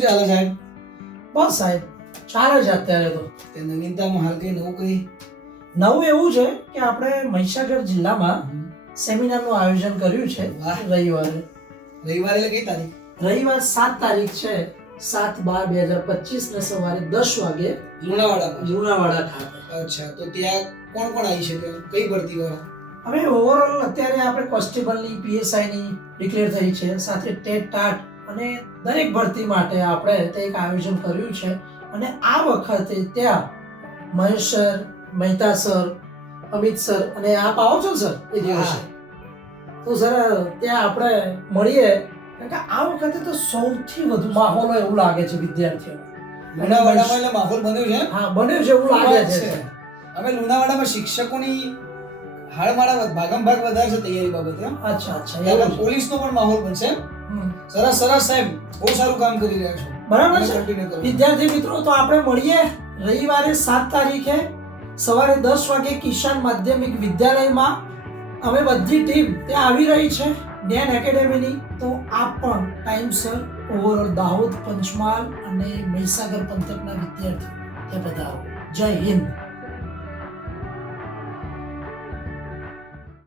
શું ચાલે સાહેબ? બસ સાહેબ ચાલે છે અત્યારે તો. તે નવીનતામાં હાલ કઈ નવું કઈ? નવું એવું છે કે આપણે મહીસાગર જિલ્લામાં સેમિનારનું આયોજન કર્યું છે વાહ. રવિવારે. રવિવારે એટલે કઈ તારીખ? રવિવાર 7 તારીખ છે, 7/12/2025 ને સવારે 10 વાગે લુણાવાડામાં. લુણાવાડા ખાતે. અચ્છા, તો ત્યાં કોણ કોણ આવી શકે? કઈ ભરતી વાળા? હવે ઓવરઓલ અત્યારે આપણે કોન્સ્ટેબલની પીએસઆઈની ડિક્લેર થઈ છે, સાથે ટેટ ટાટ અને દરેક ભરતી માટે આપણે તે એક આયોજન કર્યું છે. અને આ વખતે ત્યાં Mahesh sir, Mehta sir, Amit sir અને આપ આવો છો સર એ દિવસે. તો સર ત્યાં આપણે મળીએ, કારણ કે આ વખતે તો સૌથી વધુ માહોલ હોય એવું લાગે છે વિદ્યાર્થીઓને. લુણાવાડામાં એટલે માહોલ બન્યો છે? હા, બન્યું છે એવું લાગે છે. અમે લુણાવાડામાં શિક્ષકોની હાડમાળા ભાગમ ભાગ વધારે છે તૈયારી બાબતે. અચ્છા અચ્છા, ત્યાં એવું છે. પોલીસનો પણ માહોલ બનશે. હમ. સરસ સરસ સાહેબ, બહુ સારું કામ કરી રહ્યા છો. બરાબર અને છે continue કરો. વિદ્યાર્થી મિત્રો. તો આપણે મળીએ રવિવારે 7 તારીખે સવારે 10 વાગે કિશાન માધ્યમિક વિદ્યાલયમાં. અમે બધી ટીમ ત્યાં આવી રહી છે જ્ઞાન એકેડેમીની. તો આપ પણ ટાઈમસર ઓવરઓલ દાહોદ, પંચમહાલ અને મહીસાગર પંથકના વિદ્યાર્થીઓ ત્યાં પધારો. જય હિન્દ.